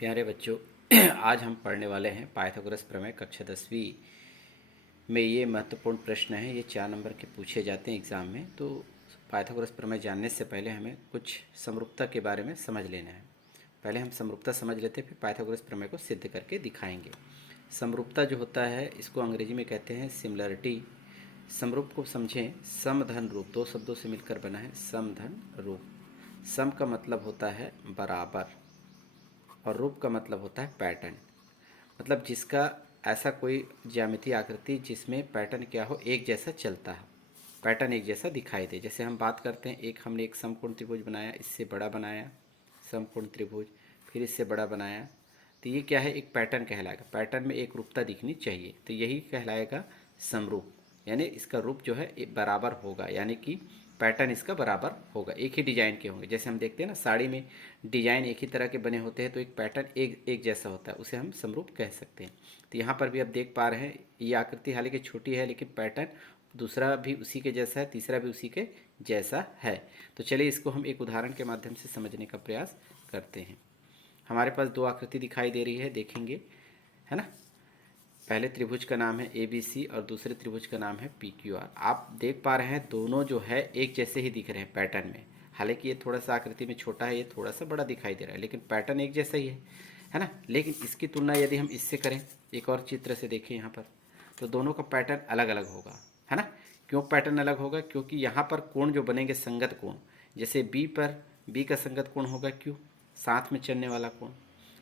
प्यारे बच्चों, आज हम पढ़ने वाले हैं पाइथागोरस प्रमेय कक्षा 10वीं में। ये महत्वपूर्ण प्रश्न है, ये 4 नंबर के पूछे जाते हैं एग्ज़ाम में। तो पाइथागोरस प्रमेय जानने से पहले हमें कुछ समरूपता के बारे में समझ लेना है। पहले हम समरूपता समझ लेते हैं, फिर पाइथागोरस प्रमेय को सिद्ध करके दिखाएंगे। समरूपता जो होता है, इसको अंग्रेजी में कहते हैं सिमिलरिटी। समरूप को समझें, सम धन रूप, दो शब्दों से मिलकर बना है सम धन रूप। सम का मतलब होता है बराबर और रूप का मतलब होता है पैटर्न। मतलब जिसका ऐसा कोई ज्यामितीय आकृति जिसमें पैटर्न क्या हो, एक जैसा चलता है, पैटर्न एक जैसा दिखाई दे। जैसे हम बात करते हैं, हमने एक समकोण त्रिभुज बनाया, इससे बड़ा बनाया समकोण त्रिभुज, फिर इससे बड़ा बनाया, तो ये क्या है, एक पैटर्न कहलाएगा। पैटर्न में एक रूपता दिखनी चाहिए, तो यही कहलाएगा समरूप। यानी इसका रूप जो है बराबर होगा, यानी कि पैटर्न इसका बराबर होगा, एक ही डिजाइन के होंगे। जैसे हम देखते हैं ना, साड़ी में डिजाइन एक ही तरह के बने होते हैं, तो एक पैटर्न एक जैसा होता है, उसे हम समरूप कह सकते हैं। तो यहाँ पर भी आप देख पा रहे हैं, ये आकृति हालांकि छोटी है, लेकिन पैटर्न दूसरा भी उसी के जैसा है, तीसरा भी उसी के जैसा है। तो चलिए इसको हम एक उदाहरण के माध्यम से समझने का प्रयास करते हैं। हमारे पास दो आकृति दिखाई दे रही है, देखेंगे, है ना। पहले त्रिभुज का नाम है ABC और दूसरे त्रिभुज का नाम है PQR। आप देख पा रहे हैं दोनों जो है एक जैसे ही दिख रहे हैं पैटर्न में। हालांकि ये थोड़ा सा आकृति में छोटा है, ये थोड़ा सा बड़ा दिखाई दे रहा है, लेकिन पैटर्न एक जैसा ही है ना। लेकिन इसकी तुलना यदि हम इससे करें, एक और चित्र से देखें यहाँ पर, तो दोनों का पैटर्न अलग अलग होगा, है ना। क्यों पैटर्न अलग होगा? क्योंकि यहाँ पर कोण जो बनेंगे संगत कोण, जैसे बी का संगत कोण होगा क्यों, साथ में चलने वाला कोण।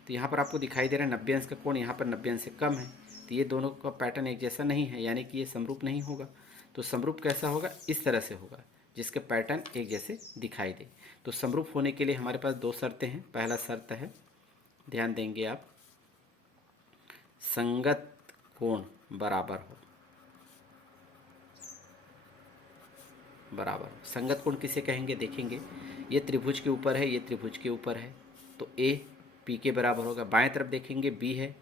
तो यहाँ पर आपको दिखाई दे रहा है 90 अंश का कोण, यहाँ पर 90 अंश से कम है, तो ये दोनों का पैटर्न एक जैसा नहीं है, यानी कि ये समरूप नहीं होगा। तो समरूप कैसा होगा? इस तरह से होगा, जिसके पैटर्न एक जैसे दिखाई दे। तो समरूप होने के लिए हमारे पास दो शर्तें हैं। पहला शर्त है, ध्यान देंगे आप, संगत कोण बराबर हो। संगत कोण किसे कहेंगे, देखेंगे। ये त्रिभुज के ऊपर है, ये त्रिभुज के ऊपर है, तो A P के बराबर होगा। बाएं तरफ देखेंगे B है,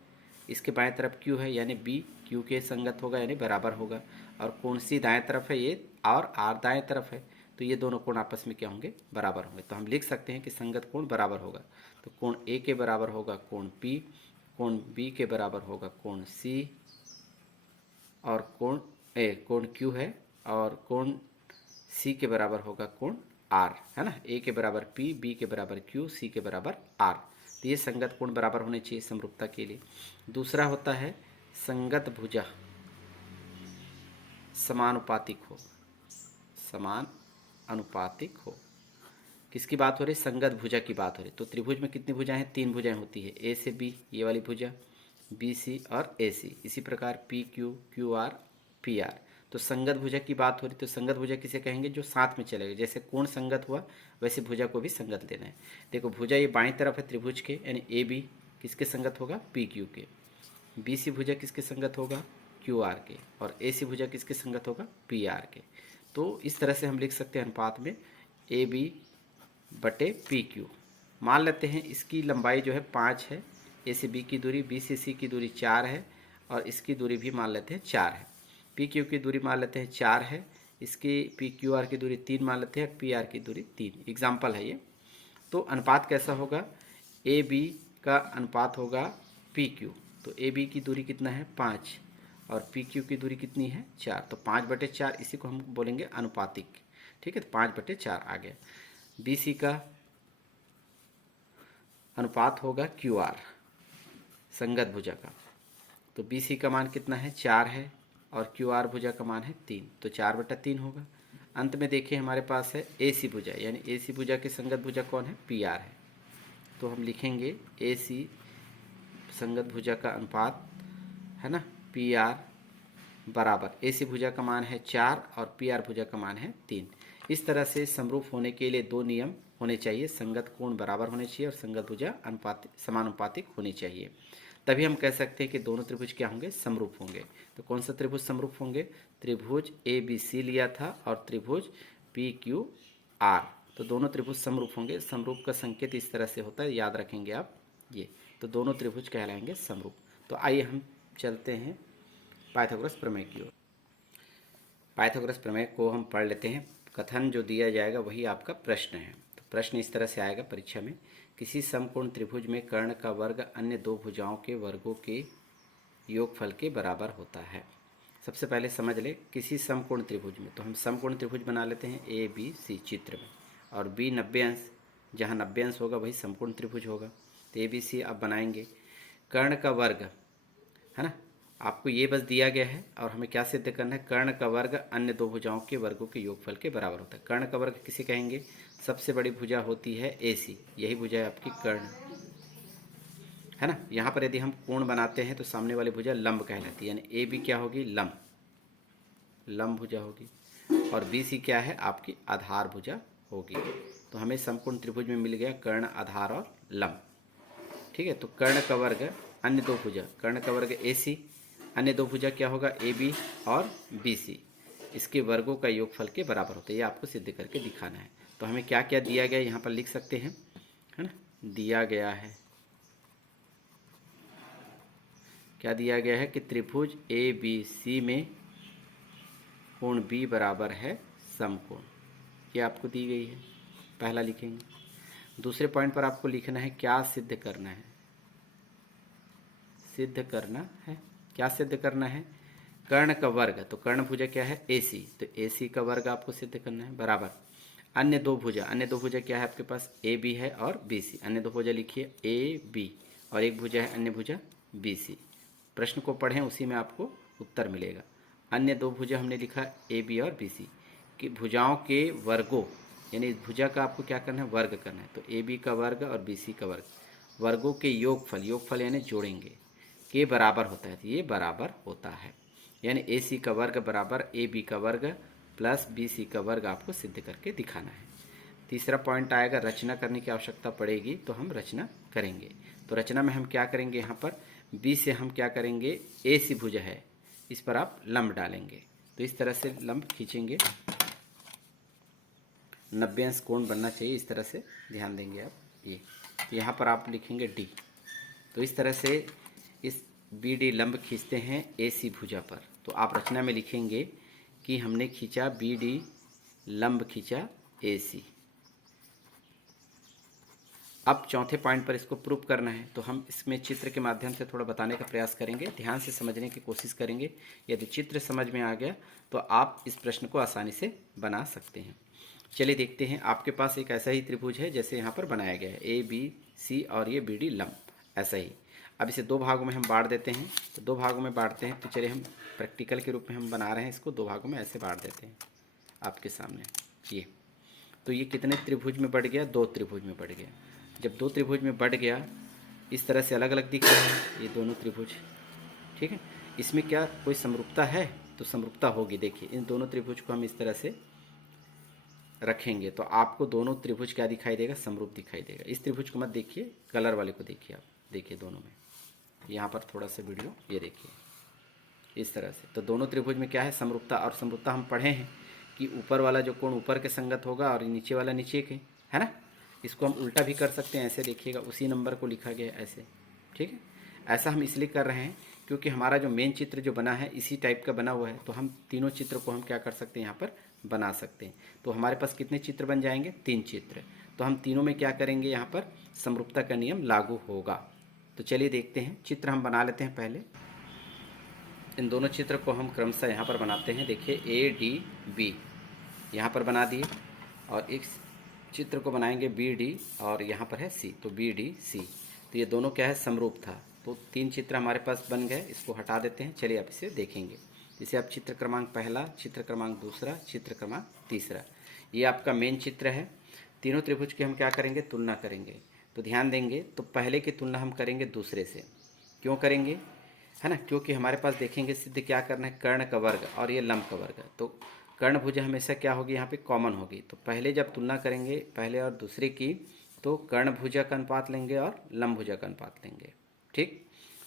इसके बाएं तरफ Q है, यानी B Q के संगत होगा, यानी बराबर होगा। और कोण C दाएं तरफ है ये, और R दाएं तरफ है, तो ये दोनों कोण आपस में क्या होंगे, बराबर होंगे। तो हम लिख सकते हैं कि संगत कोण बराबर होगा। तो कोण A के बराबर होगा कोण P, कोण B के बराबर होगा कोण C, और कोण Q है, और कोण C के बराबर होगा कोण R, है ना। A के बराबर P, B के बराबर Q, C के बराबर R। तो ये संगत कोण बराबर होने चाहिए समरूपता के लिए। दूसरा होता है संगत भुजा समानुपातिक हो। समान अनुपातिक हो, किसकी बात हो रही? संगत भुजा की बात हो रही। तो त्रिभुज में कितनी भुजाएं हैं? 3 भुजाएं होती है, A से B ये वाली भुजा, BC और AC। इसी प्रकार PQ, QR, PR। तो संगत भुजा की बात हो रही, तो संगत भुजा किसे कहेंगे? जो साथ में चलेगा। जैसे कोण संगत हुआ, वैसे भुजा को भी संगत लेना है। देखो, भुजा ये बाईं तरफ है त्रिभुज के, यानी AB किसके संगत होगा? PQ के। BC भुजा किसके संगत होगा? QR के। और AC भुजा किसके संगत होगा? PR के। तो इस तरह से हम लिख सकते हैं अनुपात में AB बटे PQ। मान लेते हैं इसकी लंबाई जो है 5 है, A से B की दूरी, B से C की दूरी 4 है, और इसकी दूरी भी मान लेते हैं 4 है। PQ की दूरी मान लेते हैं 4 है, इसकी PQR की दूरी 3 मान लेते हैं, PR की दूरी 3। एग्जाम्पल है ये। तो अनुपात कैसा होगा? AB का अनुपात होगा PQ। तो AB की दूरी कितना है? 5, और PQ की दूरी कितनी है? 4। तो 5/4, इसी को हम बोलेंगे अनुपातिक। ठीक है, तो 5/4 आ गया। BC का अनुपात होगा QR, संगत भुजा का। तो BC का मान कितना है? 4 है, और QR भुजा का मान है 3, तो 4/3 होगा। अंत में देखिए हमारे पास है AC भुजा, यानी AC भुजा के संगत भुजा कौन है? PR है। तो हम लिखेंगे AC संगत भुजा का अनुपात, है ना, PR बराबर, AC भुजा का मान है 4 और PR भुजा का मान है 3। इस तरह से समरूप होने के लिए दो नियम होने चाहिए, संगत कोण बराबर होने चाहिए और संगत भुजा समानुपातिक होनी चाहिए। तभी हम कह सकते हैं कि दोनों त्रिभुज क्या होंगे? समरूप होंगे। तो कौन सा त्रिभुज समरूप होंगे? त्रिभुज ABC लिया था और त्रिभुज PQR। तो दोनों त्रिभुज समरूप होंगे। समरूप का संकेत इस तरह से होता है, याद रखेंगे आप ये। तो दोनों त्रिभुज कहलाएंगे समरूप। तो आइए हम चलते हैं पाइथागोरस प्रमेय की ओर। पाइथागोरस प्रमेय को हम पढ़ लेते हैं। कथन जो दिया जाएगा वही आपका प्रश्न है। तो प्रश्न इस तरह से आएगा परीक्षा में किसी समकोण त्रिभुज में कर्ण का वर्ग अन्य दो भुजाओं के वर्गों के योगफल के बराबर होता है। सबसे पहले समझ ले, किसी समकोण त्रिभुज में, तो हम समकोण त्रिभुज बना लेते हैं ए बी सी चित्र में, और बी 90 अंश, जहाँ 90 अंश होगा वही समकोण त्रिभुज होगा। तो ए बी सी आप बनाएंगे। कर्ण का वर्ग है ना, आपको ये बस दिया गया है और हमें क्या सिद्ध करना है, कर्ण का वर्ग अन्य दो भुजाओं के वर्गों के योगफल के बराबर होता है। कर्ण का वर्ग किसे कहेंगे, सबसे बड़ी भुजा होती है AC, यही भुजा है आपकी कर्ण, है ना। यहाँ पर यदि हम कोण बनाते हैं तो सामने वाली भुजा लंब कहलाती है, यानी AB क्या होगी, लंब, लंब भुजा होगी, और BC क्या है, आपकी आधार भुजा होगी। तो हमें समकोण त्रिभुज में मिल गया कर्ण, आधार और लंब। ठीक है, तो कर्ण का वर्ग अन्य दो भुजा, कर्ण का वर्ग AC, अन्य दो भुजा क्या होगा, AB और BC, इसके वर्गों का योगफल के बराबर होता है। ये आपको सिद्ध करके दिखाना है। तो हमें क्या क्या दिया गया है यहाँ पर लिख सकते हैं, है ना। दिया गया है, क्या दिया गया है कि त्रिभुज ABC में कोण B बराबर है समकोण, ये आपको दी गई है, पहला लिखेंगे। दूसरे पॉइंट पर आपको लिखना है क्या सिद्ध करना है, सिद्ध करना है, क्या सिद्ध करना है, कर्ण का वर्ग, तो कर्ण भुजा क्या है AC, तो AC का वर्ग आपको सिद्ध करना है बराबर अन्य दो भुजा, अन्य दो भुजा क्या है आपके पास, AB है और BC, अन्य दो भुजा लिखिए AB, और एक भुजा है अन्य भुजा BC। प्रश्न को पढ़ें, उसी में आपको उत्तर मिलेगा। अन्य दो भुजा हमने लिखा AB और BC कि भुजाओं के वर्गों, यानी इस भुजा का आपको क्या करना है, वर्ग करना है। तो AB का वर्ग और BC का वर्ग, वर्गों के योगफल, योगफल यानी जोड़ेंगे, के बराबर होता है। तो ये बराबर होता है, यानी AC का वर्ग बराबर AB का वर्ग प्लस BC का वर्ग आपको सिद्ध करके दिखाना है। तीसरा पॉइंट आएगा, रचना करने की आवश्यकता पड़ेगी तो हम रचना करेंगे। तो रचना में हम क्या करेंगे, यहाँ पर B से हम क्या करेंगे, AC भुजा है, इस पर आप लंब डालेंगे, तो इस तरह से लंब खींचेंगे, 90 अंश कोण बनना चाहिए, इस तरह से ध्यान देंगे आप। ये यहाँ पर आप लिखेंगे D, तो इस तरह से इस BD लंब खींचते हैं AC भुजा पर। तो आप रचना में लिखेंगे कि हमने खींचा BD लंब खींचा AC। अब चौथे पॉइंट पर इसको प्रूव करना है, तो हम इसमें चित्र के माध्यम से थोड़ा बताने का प्रयास करेंगे, ध्यान से समझने की कोशिश करेंगे। यदि चित्र समझ में आ गया तो आप इस प्रश्न को आसानी से बना सकते हैं। चलिए देखते हैं, आपके पास एक ऐसा ही त्रिभुज है जैसे यहाँ पर बनाया गया है ABC और ये BD लंब, ऐसा ही। अब इसे दो भागों में हम बांट देते हैं, तो दो भागों में बांटते हैं, तो चलिए हम प्रैक्टिकल के रूप में हम बना रहे हैं इसको, दो भागों में ऐसे बांट देते हैं आपके सामने। ये तो ये कितने त्रिभुज में बढ़ गया, दो त्रिभुज में बढ़ गया। जब दो त्रिभुज में बढ़ गया, इस तरह से अलग अलग दिख रहे हैं ये दोनों त्रिभुज, ठीक है। इसमें क्या कोई समरूपता है, तो समरूपता होगी। देखिए इन दोनों त्रिभुज को हम इस तरह से रखेंगे तो आपको दोनों त्रिभुज क्या दिखाई देगा, समरूप दिखाई देगा। इस त्रिभुज को मत देखिए, कलर वाले को देखिए आप, देखिए दोनों में, यहाँ पर थोड़ा सा वीडियो, ये देखिए इस तरह से। तो दोनों त्रिभुज में क्या है, समरूपता। और समरूपता हम पढ़े हैं कि ऊपर वाला जो कोण ऊपर के संगत होगा और नीचे वाला नीचे के, है ना। इसको हम उल्टा भी कर सकते हैं, ऐसे देखिएगा, उसी नंबर को लिखा गया है ऐसे, ठीक है। ऐसा हम इसलिए कर रहे हैं क्योंकि हमारा जो मेन चित्र जो बना है इसी टाइप का बना हुआ है, तो हम तीनों चित्र को हम क्या कर सकते हैं, यहाँ पर बना सकते हैं। तो हमारे पास कितने चित्र बन जाएंगे, तीन चित्र। तो हम तीनों में क्या करेंगे, यहाँ पर समरूपता का नियम लागू होगा। तो चलिए देखते हैं, चित्र हम बना लेते हैं पहले। इन दोनों चित्र को हम क्रमशः यहाँ पर बनाते हैं। देखिए ADB यहाँ पर बना दिए, और एक चित्र को बनाएंगे BD, और यहाँ पर है C, तो BDC। तो ये दोनों क्या है, समरूप था। तो तीन चित्र हमारे पास बन गए, इसको हटा देते हैं। चलिए आप इसे देखेंगे। जैसे आप चित्र क्रमांक पहला, चित्र क्रमांक दूसरा, चित्र क्रमांक तीसरा, ये आपका मेन चित्र है। तीनों त्रिभुज की हम क्या करेंगे, तुलना करेंगे। तो ध्यान देंगे, तो पहले की तुलना हम करेंगे दूसरे से। क्यों करेंगे, है ना, क्योंकि हमारे पास देखेंगे सिद्ध क्या करना है, कर्ण का वर्ग और ये लंब का वर्ग। तो कर्ण भुजा हमेशा क्या होगी, यहाँ पे कॉमन होगी। तो पहले जब तुलना करेंगे पहले और दूसरे की, तो कर्ण भुजा का अनुपात लेंगे और लंब भुजा का अनुपात लेंगे, ठीक।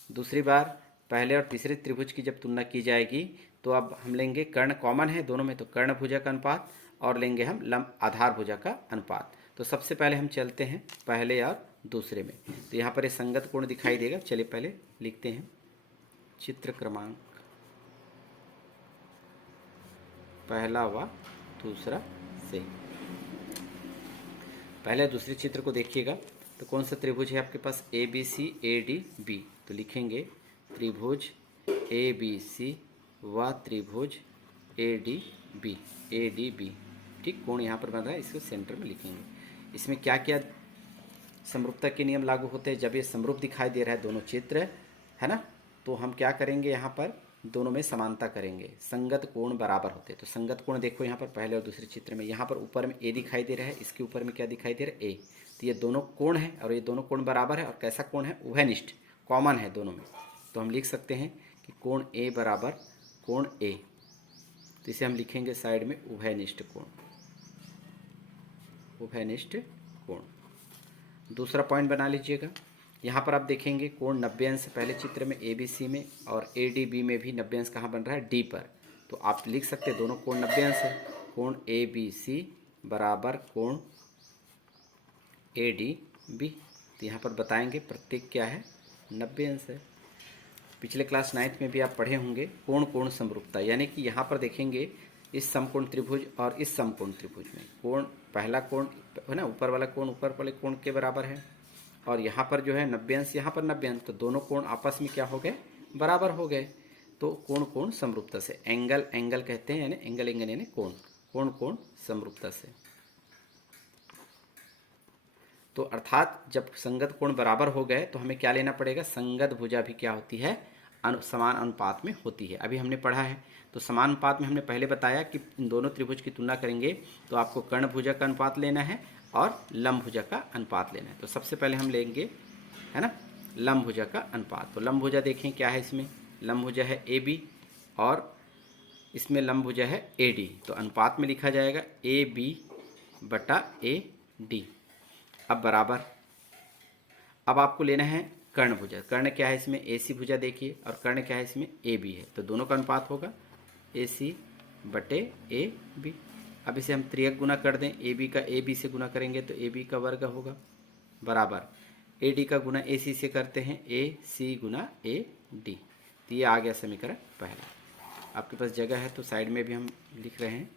दूसरी बार पहले और तीसरे त्रिभुज की जब तुलना की जाएगी, तो अब हम लेंगे, कर्ण कॉमन है दोनों में, तो कर्ण भुजा का अनुपात, और लेंगे हम लंब आधार भुजा का अनुपात। तो सबसे पहले हम चलते हैं पहले और दूसरे में। तो यहाँ पर ये संगत कोण दिखाई देगा। चलिए पहले लिखते हैं चित्र क्रमांक पहला व दूसरा से। पहले दूसरे चित्र को देखिएगा। तो कौन सा त्रिभुज है आपके पास? A B C A D B. तो लिखेंगे त्रिभुज ए बी सी व त्रिभुज ए डी बी। ठीक, कोण यहाँ पर बन रहा है, इसको सेंटर में लिखेंगे। इसमें क्या क्या समरूपता के नियम लागू होते हैं? जब ये समरूप दिखाई दे रहा है दोनों चित्र, है ना, तो हम क्या करेंगे, यहाँ पर दोनों में समानता करेंगे। संगत कोण बराबर होते हैं। तो संगत कोण देखो यहाँ पर पहले और दूसरे चित्र में, यहाँ पर ऊपर में ए दिखाई दे रहा है, इसके ऊपर में क्या दिखाई दे रहा है? ए। तो ये दोनों कोण है और ये दोनों कोण बराबर है। और कैसा कोण है? उभयनिष्ठ, कॉमन है दोनों में। तो हम लिख सकते हैं कि कोण ए बराबर कोण ए। तो इसे हम लिखेंगे साइड में उभयनिष्ठ कोण, उभयनिष्ठ कोण। दूसरा पॉइंट बना लीजिएगा। यहाँ पर आप देखेंगे कोण 90 अंश पहले चित्र में ए बी सी में, और ए डी बी में भी 90 अंश कहाँ बन रहा है? डी पर। तो आप लिख सकते हैं दोनों कोण 90 अंश है। कोण ए बी सी बराबर कोण ए डी बी। तो यहाँ पर बताएंगे प्रत्येक क्या है? 90 अंश है। पिछले क्लास 9th में भी आप पढ़े होंगे कोण कोण समरूपता, यानी कि यहाँ पर देखेंगे इस समकोण त्रिभुज और इस समकोण त्रिभुज में कोण, पहला कोण है ना, ऊपर वाला कोण ऊपर वाले कोण के बराबर है, और यहाँ पर जो है 90 अंश, यहाँ पर 90 अंश। तो दोनों कोण आपस में क्या हो गए? बराबर हो गए। तो कोण कोण समरूपता से, एंगल एंगल कहते हैं, यानी एंगल एंगल यानी कोण, कोण कोण समरूपता से। तो अर्थात जब संगत कोण बराबर हो गए तो हमें क्या लेना पड़ेगा? संगत भुजा भी क्या होती है? समान अनुपात में होती है। अभी हमने पढ़ा है। तो समान अनुपात में हमने पहले बताया कि इन दोनों त्रिभुज की तुलना करेंगे तो आपको कर्ण भुजा का अनुपात लेना है और लंब भुजा का अनुपात लेना है। तो सबसे पहले हम लेंगे, है ना, लंब भुजा का अनुपात। तो लंब भुजा देखें क्या है, इसमें लंब भुजा है ए बी और इसमें लंब भुजा है ए डी। तो अनुपात में लिखा जाएगा ए बी बटा ए डी। अब बराबर, अब आपको लेना है कर्ण भुजा। कर्ण क्या है इसमें? ए सी भुजा देखिए, और कर्ण क्या है इसमें? ए बी है। तो दोनों का अनुपात होगा ए सी बटे ए बी। अब इसे हम त्रियक गुना कर दें, ए बी का ए बी से गुना करेंगे तो ए बी का वर्ग होगा, बराबर ए डी का गुना ए सी से करते हैं, ए सी गुना ए डी। तो ये आ गया समीकरण पहला। आपके पास जगह है तो साइड में भी हम लिख रहे हैं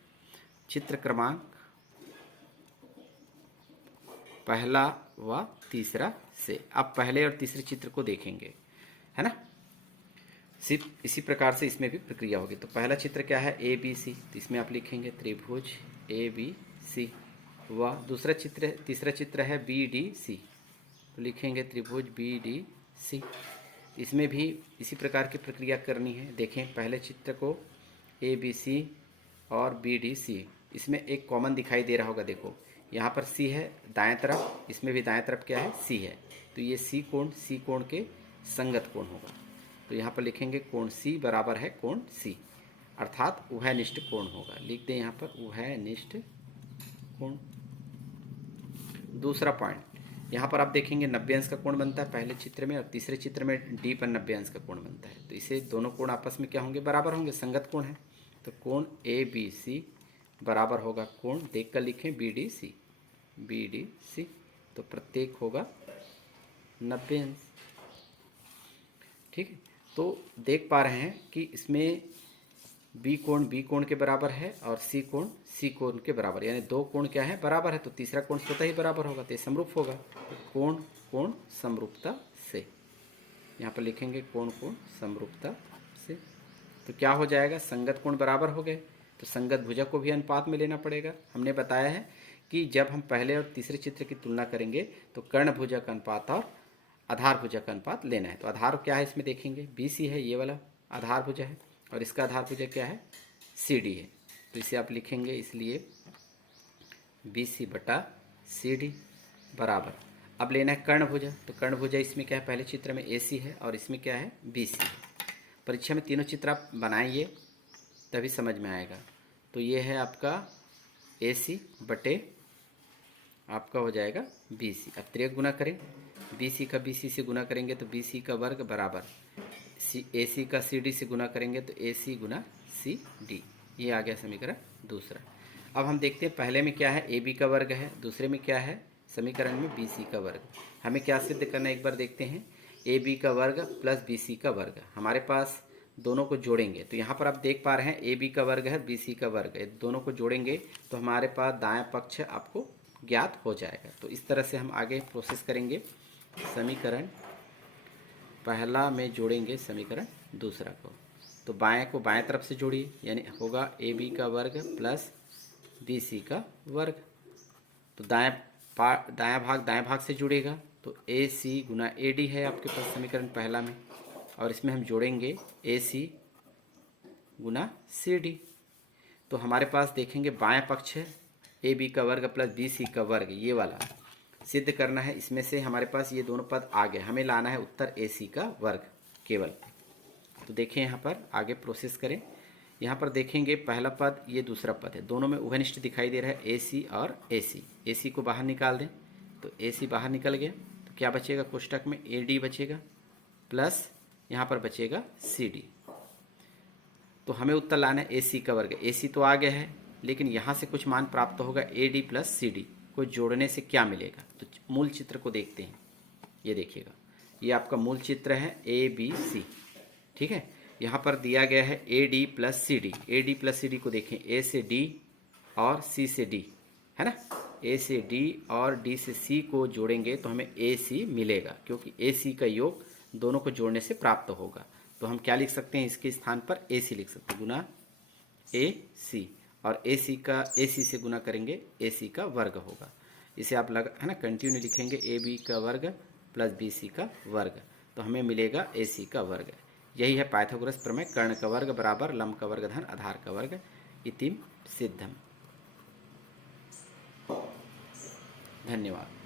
चित्र क्रमांक पहला व तीसरा से। अब पहले और तीसरे चित्र को देखेंगे, है ना। सिर्फ इसी प्रकार से इसमें भी प्रक्रिया होगी। तो पहला चित्र क्या है? A B C. तो इसमें आप लिखेंगे त्रिभुज ए बी सी। व दूसरा चित्र, तीसरा चित्र है बी डी सी। तो लिखेंगे त्रिभुज बी डी सी। इसमें भी इसी प्रकार की प्रक्रिया करनी है। देखें पहले चित्र को, ए बी सी और बी डी सी। इसमें एक कॉमन दिखाई दे रहा होगा, देखो यहाँ पर सी है दाएं तरफ, इसमें भी दाएं तरफ क्या है? सी है। तो ये सी कोण के संगत कोण होगा। तो यहाँ पर लिखेंगे कोण सी बराबर है कोण सी, अर्थात उभयनिष्ठ कोण होगा। लिख दें यहाँ पर उभयनिष्ठ कोण। दूसरा पॉइंट, यहाँ पर आप देखेंगे 90 अंश का कोण बनता है पहले चित्र में, और तीसरे चित्र में डी पर 90 अंश का कोण बनता है। तो इसे दोनों कोण आपस में क्या होंगे? बराबर होंगे, संगत कोण है। तो कोण ए बी सी बराबर होगा कोण, देख कर लिखें B D C, B D C. तो प्रत्येक होगा 90 अंश। ठीक है, तो देख पा रहे हैं कि इसमें बी कोण के बराबर है और सी कोण के बराबर, यानी दो कोण क्या है? बराबर है। तो तीसरा कोण स्वतः ही बराबर होगा, तो ये समरूप होगा। तो कोण समरूपता से, यहाँ पर लिखेंगे कोण समरूपता से। तो क्या हो जाएगा? संगत कोण बराबर हो गए, तो संगत भुजा को भी अनुपात में लेना पड़ेगा। हमने बताया है कि जब हम पहले और तीसरे चित्र की तुलना करेंगे तो कर्ण भुजा का अनुपात और आधार भुजा का अनुपात लेना है। तो आधार क्या है इसमें देखेंगे? बी सी है, ये वाला आधार भुजा है, और इसका आधार भुजा क्या है? सी डी है। तो इसे आप लिखेंगे इसलिए बी सी बटा सी डी बराबर। अब लेना है कर्ण भुजा। तो कर्ण भुजा इसमें क्या है? पहले चित्र में ए सी है और इसमें क्या है? बी सी है। परीक्षा में तीनों चित्र आप बनाएंगे तभी समझ में आएगा। तो ये है आपका ए सी बटे आपका हो जाएगा बी सी। अब त्रियक गुना करें, बी सी का बी सी से गुना करेंगे तो बी सी का वर्ग बराबर सी, ए सी का सी डी से गुना करेंगे तो ए सी गुना सी डी। ये आ गया समीकरण दूसरा। अब हम देखते हैं पहले में क्या है? ए बी का वर्ग है, दूसरे में क्या है? समीकरण में बी सी का वर्ग। हमें क्या सिद्ध करना है एक बार देखते हैं। ए बी का वर्ग प्लस बी सी का वर्ग, हमारे पास दोनों को जोड़ेंगे तो यहाँ पर आप देख पा रहे हैं ए बी का वर्ग है, बी सी का वर्ग है, दोनों को जोड़ेंगे तो हमारे पास दायां पक्ष आपको ज्ञात हो जाएगा। तो इस तरह से हम आगे प्रोसेस करेंगे। समीकरण पहला में जोड़ेंगे समीकरण दूसरा को। तो बाएं को बाएं तरफ से जोड़िए, यानी होगा ए बी का वर्ग प्लस बी सी का वर्ग। तो दायां भाग दाएं भाग से जुड़ेगा, तो ए सी गुना ए डी है आपके पास समीकरण पहला में, और इसमें हम जोड़ेंगे ए सी गुना सी डी। तो हमारे पास देखेंगे बाएं पक्ष है ए बी का वर्ग प्लस बी सी का वर्ग, ये वाला सिद्ध करना है। इसमें से हमारे पास ये दोनों पद आ गए, हमें लाना है उत्तर ए सी का वर्ग केवल। तो देखिए यहाँ पर आगे प्रोसेस करें। यहाँ पर देखेंगे पहला पद ये दूसरा पद है, दोनों में उभयनिष्ठ दिखाई दे रहा है ए सी और ए सी। ए सी को बाहर निकाल दें, तो ए सी बाहर निकल गया, तो क्या बचेगा कोष्टक में ए डी बचेगा प्लस यहाँ पर बचेगा सी डी। तो हमें उत्तर लाना है ए सी का वर्ग। ए सी तो आ गया है, लेकिन यहाँ से कुछ मान प्राप्त होगा A D plus C D को जोड़ने से क्या मिलेगा। तो मूल चित्र को देखते हैं। ये देखिएगा, ये आपका मूल चित्र है ए बी सी, ठीक है। यहाँ पर दिया गया है A D plus C D. A D plus C D को देखें, ए से डी और सी से डी, है ना। ए से डी और डी से सी को जोड़ेंगे तो हमें ए सी मिलेगा, क्योंकि ए सी का योग दोनों को जोड़ने से प्राप्त होगा। तो हम क्या लिख सकते हैं, इसके स्थान पर ए सी लिख सकते हैं, गुना ए सी, और ए सी से गुना करेंगे ए सी का वर्ग होगा। इसे आप है ना कंटिन्यू लिखेंगे, ए बी का वर्ग प्लस बी सी का वर्ग, तो हमें मिलेगा ए सी का वर्ग। यही है पाइथागोरस प्रमेय, कर्ण का वर्ग बराबर लंब का वर्ग धन आधार का वर्ग इति सिद्धम। धन्यवाद।